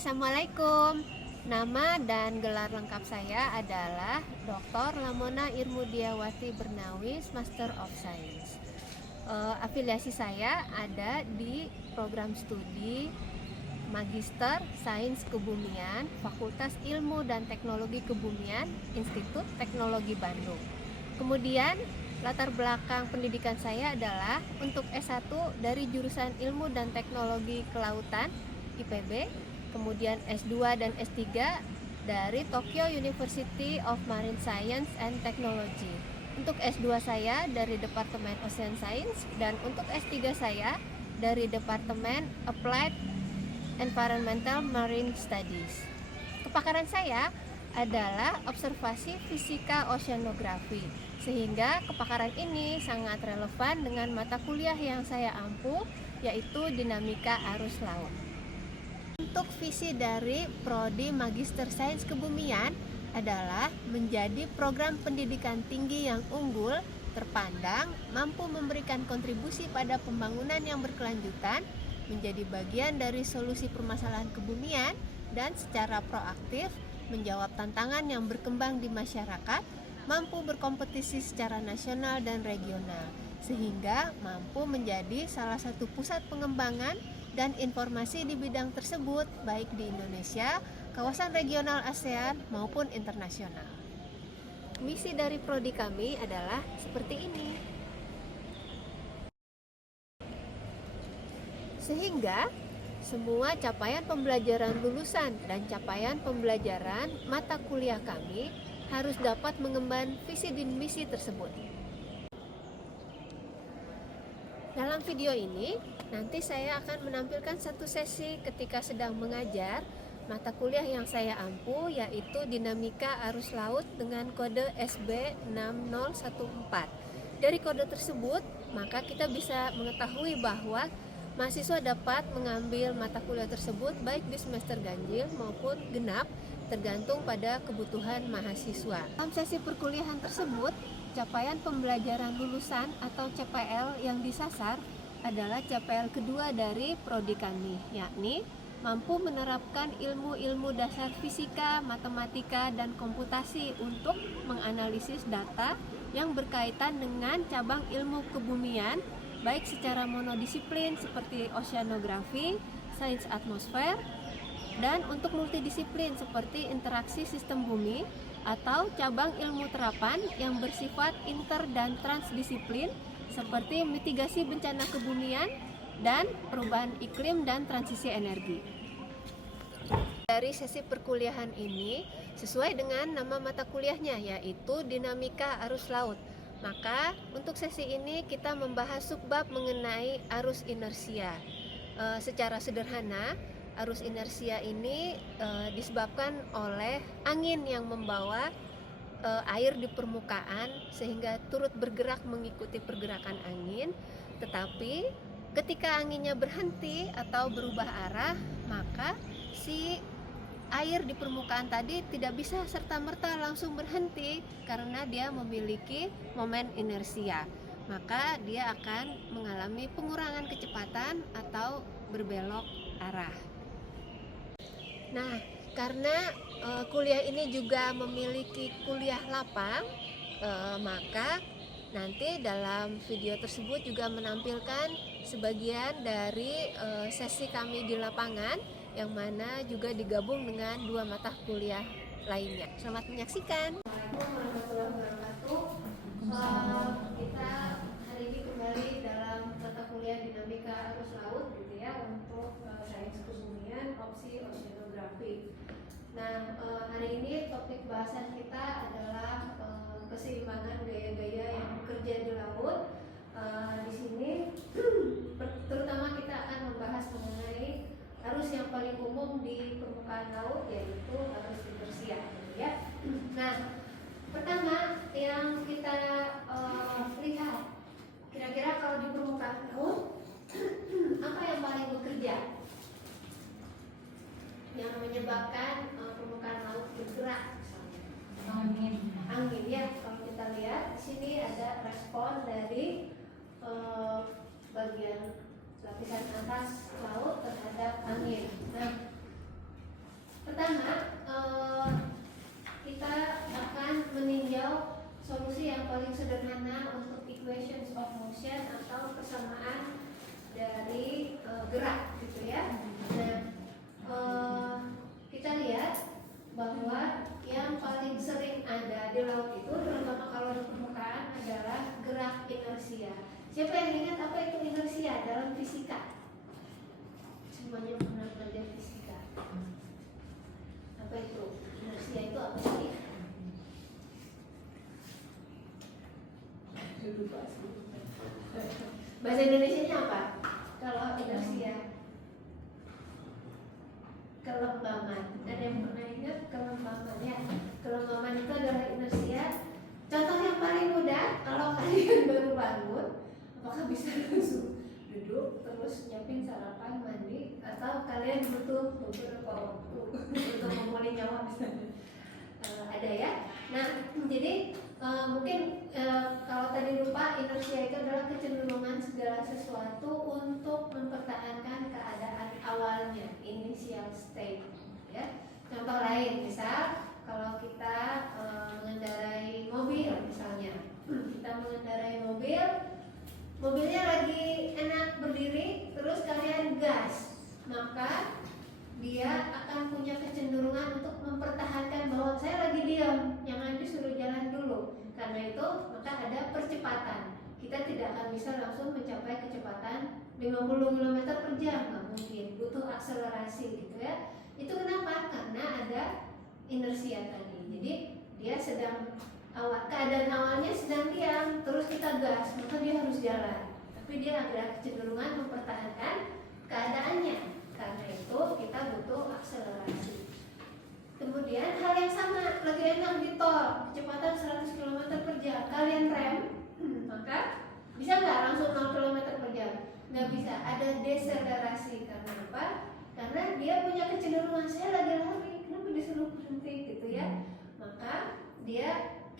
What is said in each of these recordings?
Assalamualaikum. Nama dan gelar lengkap saya adalah Dr. Lamona Irmudiawati Bernawis, Master of Science. Afiliasi saya ada di program studi Magister Sains Kebumian, Fakultas Ilmu dan Teknologi Kebumian, Institut Teknologi Bandung. Kemudian latar belakang pendidikan saya adalah untuk S1 dari jurusan Ilmu dan Teknologi Kelautan IPB, kemudian S2 dan S3 dari Tokyo University of Marine Science and Technology. Untuk S2 saya dari Departemen Ocean Science dan untuk S3 saya dari Departemen Applied Environmental Marine Studies. Kepakaran saya adalah observasi fisika oceanografi, sehingga kepakaran ini sangat relevan dengan mata kuliah yang saya ampu, yaitu dinamika arus laut. Untuk visi dari Prodi Magister Sains Kebumian adalah menjadi program pendidikan tinggi yang unggul, terpandang, mampu memberikan kontribusi pada pembangunan yang berkelanjutan, menjadi bagian dari solusi permasalahan kebumian, dan secara proaktif menjawab tantangan yang berkembang di masyarakat, mampu berkompetisi secara nasional dan regional, sehingga mampu menjadi salah satu pusat pengembangan dan informasi di bidang tersebut baik di Indonesia, kawasan regional ASEAN maupun internasional. Misi dari prodi kami adalah seperti ini. Sehingga semua capaian pembelajaran lulusan dan capaian pembelajaran mata kuliah kami harus dapat mengemban visi dan misi tersebut. Dalam video ini, nanti saya akan menampilkan satu sesi ketika sedang mengajar mata kuliah yang saya ampu, yaitu Dinamika Arus Laut dengan kode SB6014. Dari kode tersebut, maka kita bisa mengetahui bahwa mahasiswa dapat mengambil mata kuliah tersebut baik di semester ganjil maupun genap, tergantung pada kebutuhan mahasiswa. Dalam sesi perkuliahan tersebut, capaian pembelajaran lulusan atau CPL yang disasar adalah CPL kedua dari prodi kami, yakni mampu menerapkan ilmu-ilmu dasar fisika, matematika, dan komputasi untuk menganalisis data yang berkaitan dengan cabang ilmu kebumian, baik secara monodisiplin seperti oceanografi, sains atmosfer, dan untuk multidisiplin seperti interaksi sistem bumi atau cabang ilmu terapan yang bersifat inter dan transdisiplin seperti mitigasi bencana kebumian dan perubahan iklim dan transisi energi. Dari sesi perkuliahan ini sesuai dengan nama mata kuliahnya, yaitu Dinamika Arus Laut. Maka untuk sesi ini kita membahas subbab mengenai arus inersia. Secara sederhana, arus inersia ini disebabkan oleh angin yang membawa air di permukaan sehingga turut bergerak mengikuti pergerakan angin. Tetapi ketika anginnya berhenti atau berubah arah, maka si air di permukaan tadi tidak bisa serta-merta langsung berhenti karena dia memiliki momen inersia. Maka dia akan mengalami pengurangan kecepatan atau berbelok arah. Nah, karena kuliah ini juga memiliki kuliah lapang, maka nanti dalam video tersebut juga menampilkan sebagian dari sesi kami di lapangan, yang mana juga digabung dengan dua mata kuliah lainnya. Selamat menyaksikan. Assalamualaikum warahmatullahi wabarakatuh. Kita hari ini kembali dalam mata kuliah Dinamika Arus Laut, gitu ya, untuk sains kebumian opsi oceanografi. Nah, hari ini topik bahasan kita adalah keseimbangan gaya-gaya yang bekerja di laut. Di sini terutama kita akan membahas mengenai arus yang paling umum di permukaan laut, yaitu arus inersia, ya. Nah, pertama yang kita lihat, kira-kira kalau di permukaan laut apa yang paling bekerja, yang menyebabkan permukaan laut bergerak? Angin, ya. Kalau kita lihat di sini ada respon dari bagian lapisan atas laut terhadap angin. Nah, Bahasa Indonesianya apa? Kalau inersia, kelembaman. Ada yang pernah ingat kelembaman ya? Kelembaman itu adalah inersia. Contoh yang paling mudah, kalau kalian baru bangun, apakah bisa langsung duduk terus nyiapin sarapan, mandi, atau kalian butuh beberapa waktu untuk memulih nyawa misalnya? Ada ya. Nah, jadi mungkin kalau tadi lupa, inersia itu adalah kecenderungan segala sesuatu untuk mempertahankan keadaan awalnya, initial state. Ya. Contoh lain, misal kalau kita mengendarai mobil, misalnya kita mengendarai mobil, mobilnya lagi enak berdiri, terus kalian gas, maka dia akan punya kecenderungan untuk mempertahankan bahwa saya lagi diam, jangan disuruh jalan dulu. Karena itu maka ada percepatan. Kita tidak akan bisa langsung mencapai kecepatan 50 km per jam, nggak mungkin. Butuh akselerasi gitu ya. Itu kenapa? Karena ada inersia tadi. Jadi dia sedang keadaan awalnya sedang diam, terus kita gas, maka dia harus jalan. Tapi dia ada kecenderungan mempertahankan keadaannya. Karena itu kita butuh akselerasi. Kemudian hal yang sama, lagi enak di tol, kecepatan 100 km per jam, kalian rem, maka bisa nggak langsung 0 km per jam? Nggak bisa, ada deselerasi. Karena apa? Karena dia punya kecenderungan, saya lagi lari, kenapa disuruh berhenti gitu ya? Maka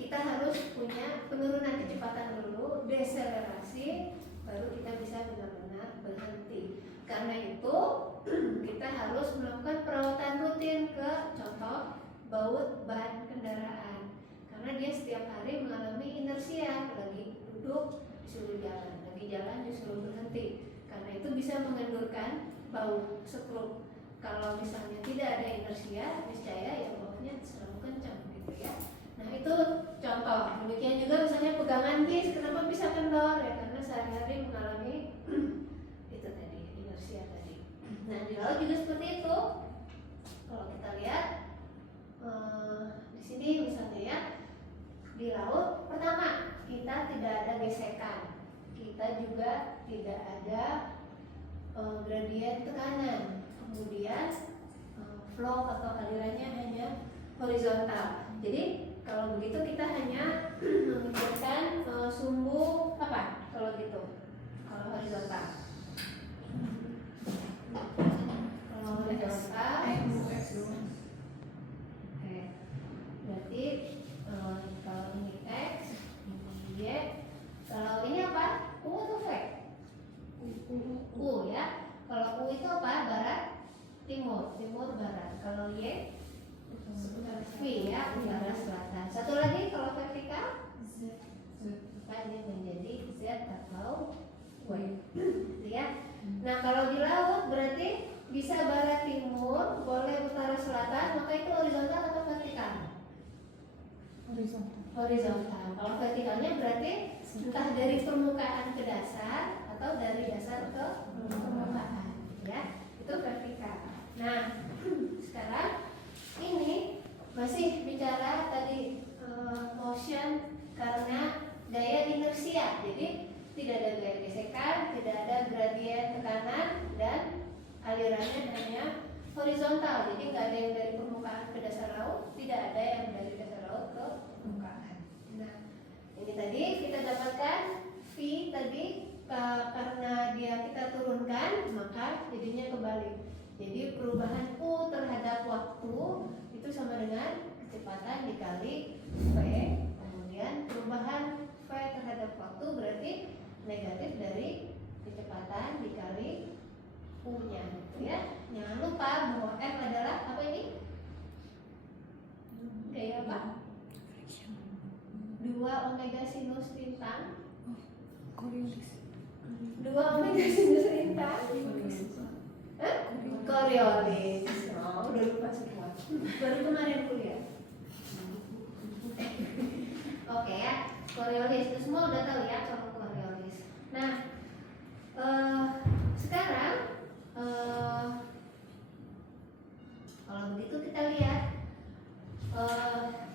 kita harus punya penurunan kecepatan dulu, deselerasi, baru kita bisa benar-benar berhenti. Karena itu kita harus melakukan perawatan rutin ke contoh baut ban kendaraan. Karena dia setiap hari mengalami inersia, lagi duduk disuruh jalan, lagi jalan disuruh berhenti. Karena itu bisa mengendurkan baut skrup. Kalau misalnya tidak ada inersia, niscaya ya bautnya selalu kencang gitu ya. Nah itu contoh. Demikian juga misalnya pegangan bis, kenapa bisa kendor ya? Karena sehari-hari mengalami itu tadi, inersia tadi. Nah di laut juga seperti itu. Kalau kita lihat di sini misalnya ya, di laut pertama kita tidak ada gesekan, kita juga tidak ada gradien tekanan, kemudian flow atau alirannya hanya horizontal. Jadi kalau begitu kita hanya memikirkan sumbu apa kalau gitu, kalau horizontal. Kalau horizontal, oke. Berarti kalau ini X, ini Y. Kalau ini apa? U atau V? U ya. Kalau U itu apa? Barat, timur, timur barat. Kalau Y V ya, utara selatan. Satu lagi kalau vertikal Z, maka ini menjadi Z atau Y. Ya. Nah kalau di laut berarti bisa barat timur, boleh utara selatan, maka itu horizontal atau vertikal? Horizontal. Kalau vertikalnya berarti entah dari permukaan ke dasar atau dari dasar ke permukaan, ya itu vertikal. Nah sekarang ini masih bicara tadi motion karena gaya inersia. Jadi tidak ada gaya gesekan, tidak ada gradien tekanan, dan alirannya hanya horizontal. Jadi nggak ada yang dari permukaan ke dasar laut, tidak ada yang dari dasar laut ke permukaan. Nah ini tadi kita dapatkan V tadi karena dia kita turunkan, maka jadinya kebalik. Jadi perubahan U terhadap waktu itu sama dengan kecepatan dikali V. Kemudian perubahan V terhadap waktu berarti negatif dari kecepatan dikali U-nya, ya. Jangan lupa bahwa F adalah apa ini? Gaya apa? 2 omega sinus lintang. 2 omega sinus lintang. Coriolis. Oh, udah lupa semua. Baru kemarin kuliah. Oke ya, Coriolis itu semua udah tahu ya kalau Coriolis. Nah, sekarang kalau begitu kita lihat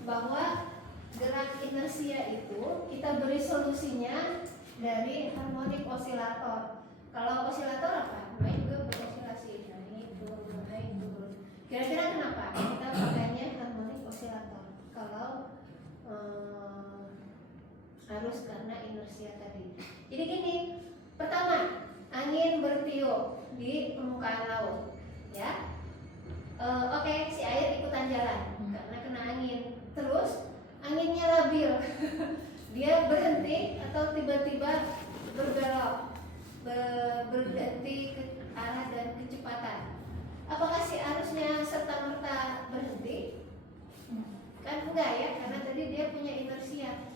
bahwa gerak inersia itu kita beri solusinya dari harmonik osilator. Kalau osilator apa? Naik juga berosilasi, naik turun, naik turun. Kira-kira kenapa kita pakainya harmonik osilator? Kalau harus karena inersia tadi. Jadi gini, pertama angin bertiup di permukaan laut, ya. Oke, si air ikutan jalan karena kena angin. Terus anginnya labil, dia berhenti atau tiba-tiba berbelok, berganti ke arah dan kecepatan. Apakah si arusnya serta merta berhenti? Kan enggak ya, karena tadi dia punya inersia.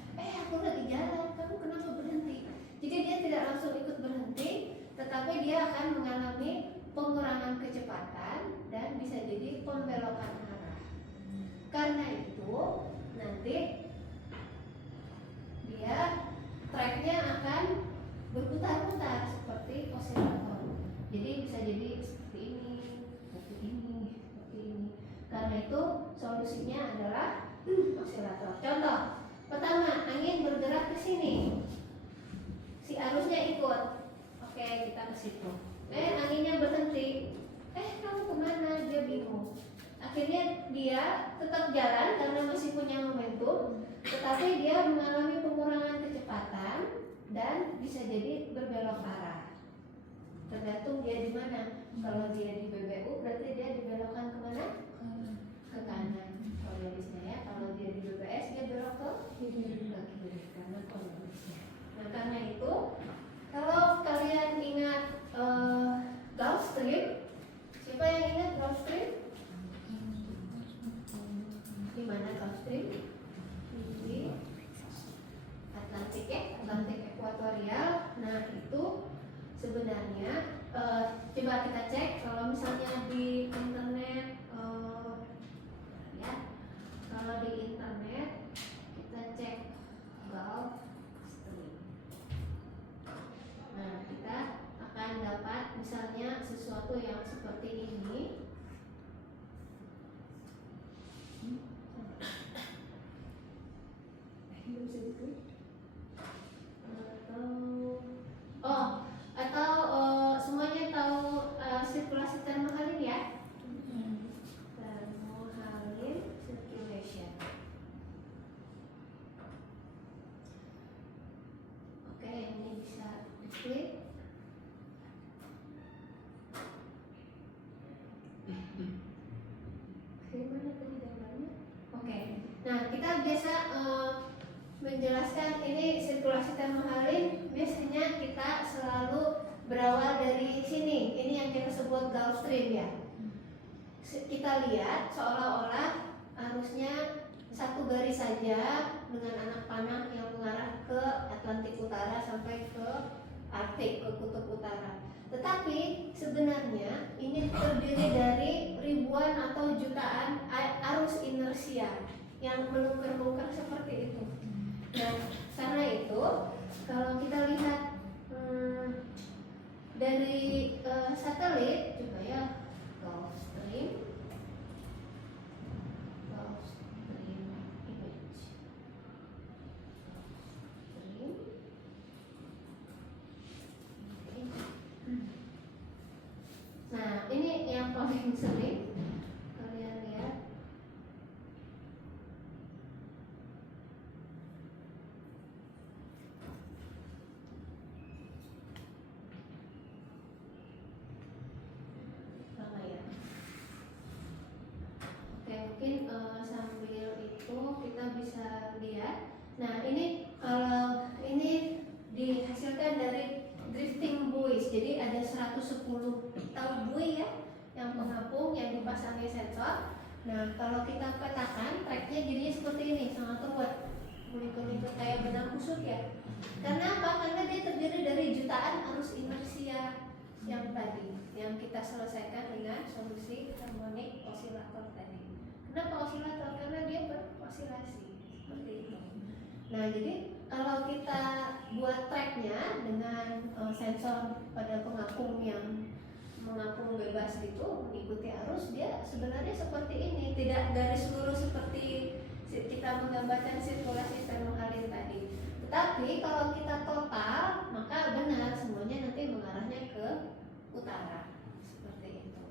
Aku lagi jalan, kamu kenapa berhenti? Jadi dia tidak langsung ikut berhenti, tetapi dia akan mengalami pengurangan kecepatan dan bisa jadi pembelokan arah. Karena itu nanti dia tracknya akan berputar-putar seperti osilator. Jadi bisa jadi seperti ini, seperti ini, seperti ini. Karena itu solusinya adalah osilator. Contoh, pertama angin bergerak ke sini, si arusnya ikut. Oke, kita ke situ. Anginnya berhenti. Kamu kemana? Dia bingung. Akhirnya dia tetap jalan karena masih punya momentum, tetapi dia mengalami pengurangan kecepatan dan bisa jadi berbelok arah. Tergantung dia di mana. Kalau dia di BBU berarti dia dibelokkan kemana? Ke kanan. Kolonisnya ya. Kalau dia di BBS dia belok ke kiri karena kolonisnya. Nah karena itu kalau kalian ingat Gulf Stream, siapa yang ingat Gulf Stream? Di mana Gulf Stream? Di Atlantik ya, Atlantik ekuatorial. Nah itu sebenarnya coba kita cek kalau misalnya di internet ya, kalau di internet kita cek Gulf Stream. Nah kita akan dapat misalnya sesuatu yang seperti ini. Atau semuanya tahu sirkulasi termohaline ya? Termohaline circulation. Oke, ini bisa diklik. Gimana tadi gambarnya? Oke, nah kita biasa menjelaskan ini sirkulasi termohaline. Biasanya kita selalu berawal dari sini. Ini yang kita sebut Gulf Stream ya. Kita lihat seolah-olah arusnya satu garis saja dengan anak panah yang mengarah ke Atlantik Utara sampai ke Arktik, ke Kutub Utara. Tetapi sebenarnya ini terdiri dari ribuan atau jutaan arus inersia yang melungker-lungker seperti itu. Nah, karena itu kalau kita lihat dari satelit, coba ya, Gulf Stream image. Nah, ini yang paling sering kalian lihat. Sama ya. Oke, mungkin sambil itu kita bisa lihat. Nah, ini kalau ini dihasilkan dari drifting buoys. Jadi ada 110 tahu buoy ya, yang pengapung yang dipasangi sensor. Nah, kalau kita petakan tracknya jadinya seperti ini, sangat ruwet, kuning-kuning kayak benang kusut ya. Karena apa? Karena dia terdiri dari jutaan arus inersia yang tadi, yang kita selesaikan dengan solusi harmonik osilator tadi. Kenapa osilator? Karena dia berosilasi seperti itu. Nah, jadi kalau kita buat tracknya dengan sensor pada pengapung yang mengapung bebas itu mengikuti arus, dia sebenarnya seperti ini, tidak garis lurus seperti kita menggambarkan sirkulasi termohaline tadi, Tetapi kalau kita total, maka benar semuanya nanti mengarahnya ke utara, seperti itu.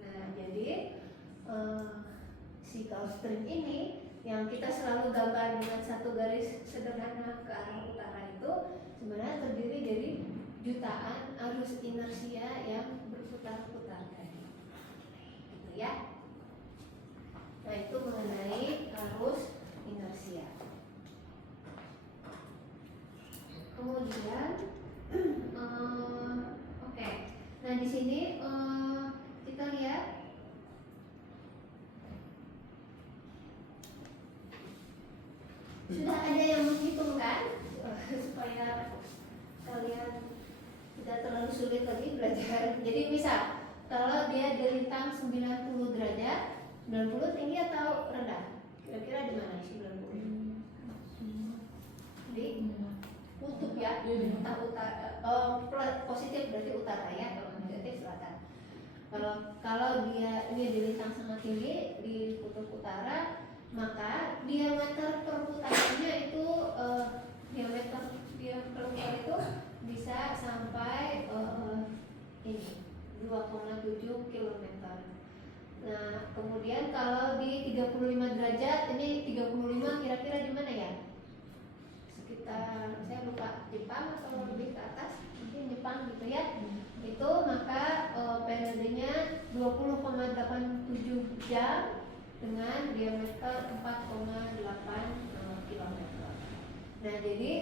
Nah, jadi si Gulf Stream ini yang kita selalu gambar dengan satu garis sederhana ke arah utara itu sebenarnya terdiri dari jutaan arus inersia yang berputar-putar tadi, gitu ya. Nah, itu mengenai arus inersia. Kemudian, oke. Nah, di sini kita lihat sudah ada yang menghitungkan supaya kalian tidak terlalu sulit lagi belajar. Jadi misal kalau dia dilintang 90 derajat, 90 tinggi atau rendah? Kira-kira di mana 90? Di kutub ya, utara, positif berarti utara ya, kalau negatif selatan. Kalau dia dilintang sangat tinggi di kutub utara, maka diameter perputarannya itu diameter perputaran itu bisa sampai ini 2,7 km. Nah, kemudian kalau di 35 derajat, ini 35 kira-kira di mana ya? Sekitar, saya lupa, Jepang atau lebih ke atas, mungkin Jepang gitu ya. Itu maka periodenya 20,87 jam dengan diameter 4,8 km. Nah, jadi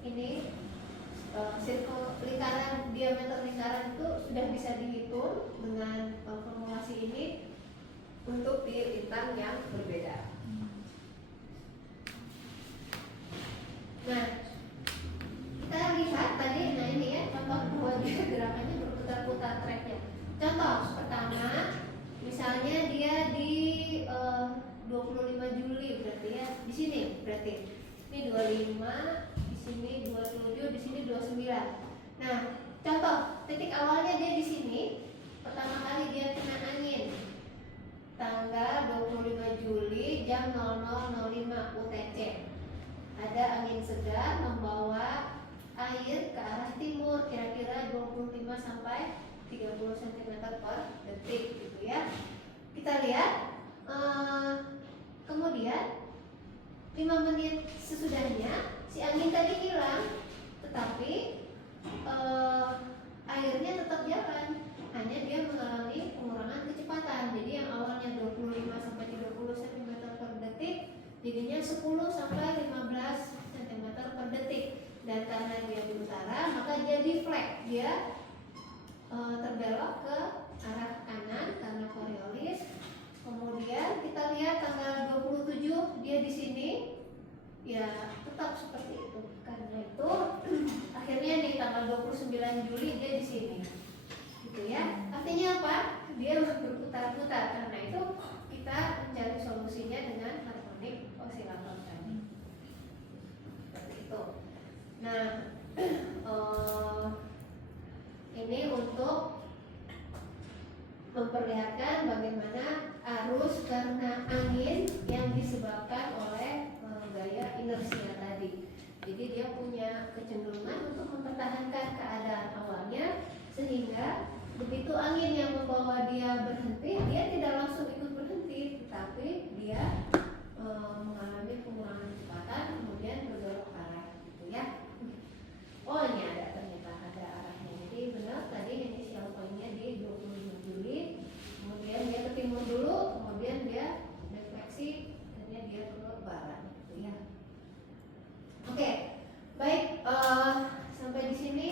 ini lingkaran, diameter lingkaran itu sudah bisa dihitung dengan formulasi ini untuk di lintang yang berbeda. Nah, kita lihat tadi, nah ini ya contoh bahwa dia gerakannya berputar-putar tracknya. Contoh pertama, misalnya dia di 25 Juli berarti ya, di sini berarti ini 25, di sini 27, di sini 29. Nah, contoh titik awalnya dia di sini, pertama kali dia kena angin tanggal 25 Juli jam 00.05 UTC. Ada angin segar membawa air ke arah timur kira-kira 25 sampai 30 cm per detik gitu ya. Kita lihat kemudian 5 menit sesudahnya si angin tadi hilang, tetapi airnya tetap jalan, hanya dia mengalami pengurangan kecepatan. Jadi yang awalnya 25 sampai 30 cm per detik jadinya 10 sampai 15 cm per detik. Dan karena dia di utara, maka jadi flat, dia terbelok ke arah kanan karena Coriolis. Kemudian kita lihat tanggal 27 dia di sini, ya tetap seperti itu. Karena itu akhirnya nih tanggal 29 Juli dia di sini, gitu ya. Artinya apa? Dia berputar-putar. Karena itu kita mencari solusinya dengan harmonik osilator tadi. Seperti itu. Nah, ini untuk memperlihatkan bagaimana arus karena angin yang disebabkan oleh gaya inersia tadi. Jadi dia punya kecenderungan untuk mempertahankan keadaan awalnya, sehingga begitu angin yang membawa dia berhenti, dia tidak langsung ikut berhenti, tetapi dia mengalami pengurangan kecepatan, kemudian berbelok arah, gitu ya. Oh, ini ada, ternyata ada arahnya. Jadi benar tadi initial point-nya di 25 Juli, kemudian dia ke timur dulu, kemudian dia defleksi, akhirnya dia ke barat, gitu ya. Oke, baik, sampai di sini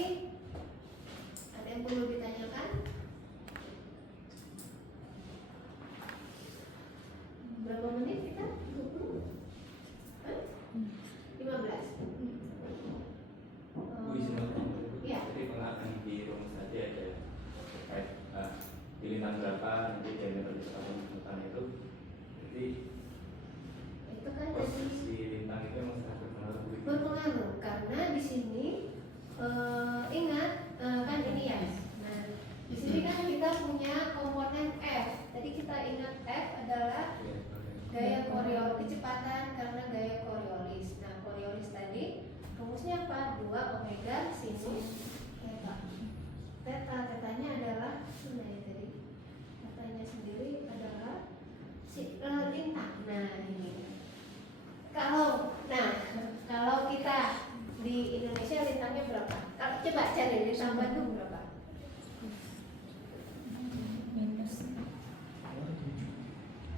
omega sinus theta. Tetanya adalah sebenarnya tadi tetanya sendiri adalah lintang. Nah ini kalau kita di Indonesia lintangnya berapa? Coba cari lintang Bandung berapa?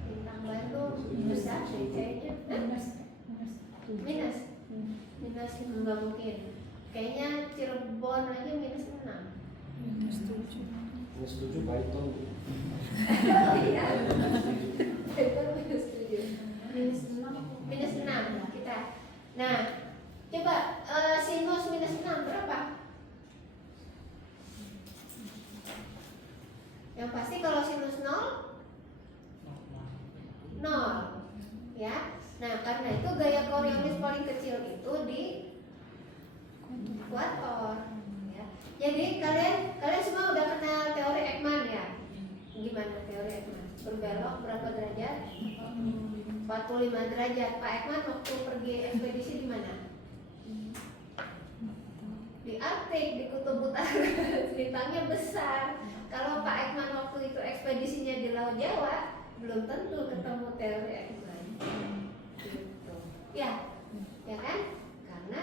Lintang Bandung besar sih kayaknya. Minus enggak mungkin. Kayaknya Cirebon aja minus 6. Minus 7 Python. Oh iya. Python minus 7. Minus 6 kita. Nah, coba sinus minus 6 berapa? Yang pasti kalau sinus 0 ya. Nah, karena itu gaya Coriolis paling kecil itu di ekuator ya. Jadi kalian semua udah kenal teori Ekman ya? Gimana teori Ekman? Berbelok berapa derajat? 45 derajat. Pak Ekman waktu pergi ekspedisi di mana? Di Arktik, di Kutub Utara. Lintangnya besar. Kalau Pak Ekman waktu itu ekspedisinya di Laut Jawa, belum tentu ketemu teori Ekman. Gitu. Ya kan? Karena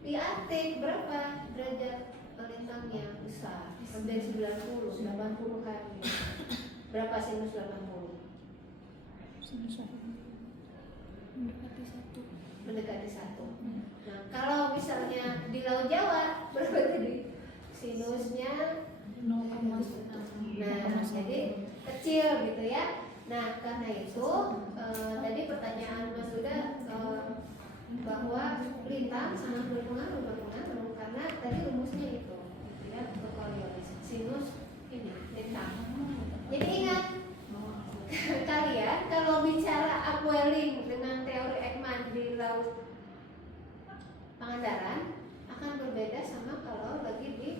di Arktik berapa derajat lintangnya besar? Hampir 90, 80-an. Berapa sinus 80? Mendekati 1. Nah, kalau misalnya di Laut Jawa berapa tadi? Sinusnya 0,1. Nah, jadi kecil gitu ya. Nah, karena itu tadi pertanyaan Mas Huda bahwa lintang sangat berpengaruh karena tadi rumusnya itu gitu ya, Coriolis sinus ini lintang. Jadi ingat kalian kalau bicara upwelling dengan teori Ekman di Laut Pangandaran akan berbeda sama kalau lagi di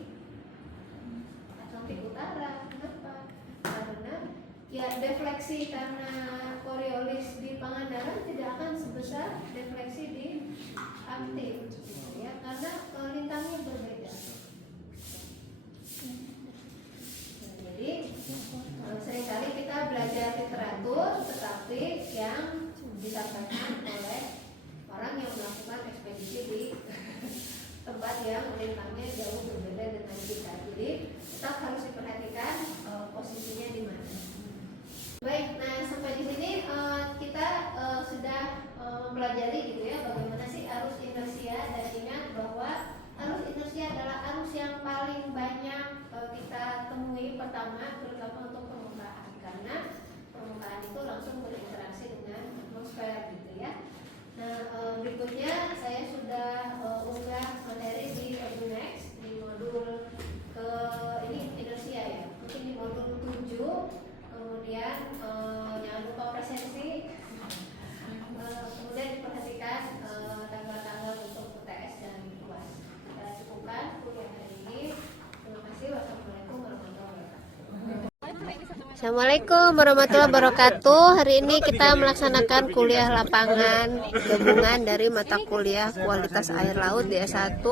Atlantik Utara. Kenapa? Karena ya defleksi karena Coriolis di Pangandaran tidak akan sebesar defleksi di Arktik ya, karena lintangnya berbeda. Nah, jadi seringkali kita belajar literatur tetapi yang disampaikan oleh orang yang melakukan ekspedisi di tempat yang lintangnya jauh berbeda dengan kita. Jadi tetap harus diperhatikan posisinya di mana. Baik, nah sampai di sini kita sudah mempelajari gitu ya bagaimana sih arus inersia, dan ingat bahwa arus inersia adalah arus yang paling banyak kita temui pertama, terutama untuk permukaan, karena permukaan itu langsung berinteraksi dengan atmosfer gitu ya. Nah berikutnya saya sudah unggah materi di Next di modul ke ini inersia ya, mungkin di modul 7. Kemudian jangan lupa presensi, kemudian diperhatikan tanggal-tanggal untuk UTS dan UAS. Kita cukupkan kuliah hari ini. Terima kasih. Wassalamualaikum warahmatullahi wabarakatuh. Assalamualaikum warahmatullahi wabarakatuh. Hari ini kita melaksanakan kuliah lapangan gabungan dari mata kuliah kualitas air laut di S1,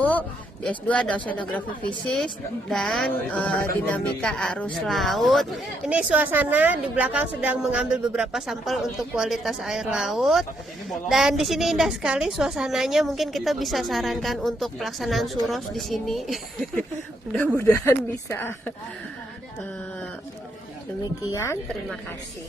di S2 ada oceanografi fisis dan dinamika arus laut. Ini suasana di belakang sedang mengambil beberapa sampel untuk kualitas air laut. Dan di sini indah sekali suasananya. Mungkin kita bisa sarankan untuk pelaksanaan suros di sini. Mudah-mudahan bisa. Demikian, terima kasih.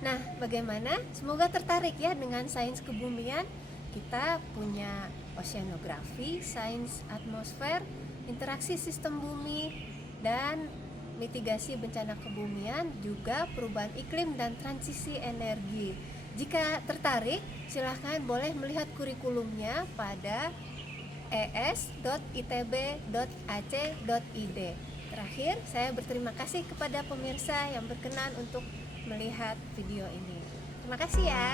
Nah, bagaimana? Semoga tertarik ya dengan sains kebumian. Kita punya oceanografi, sains atmosfer, interaksi sistem bumi, dan mitigasi bencana kebumian, juga perubahan iklim dan transisi energi. Jika tertarik, silahkan boleh melihat kurikulumnya pada es.itb.ac.id. Terakhir, saya berterima kasih kepada pemirsa yang berkenan untuk melihat video ini. Terima kasih ya.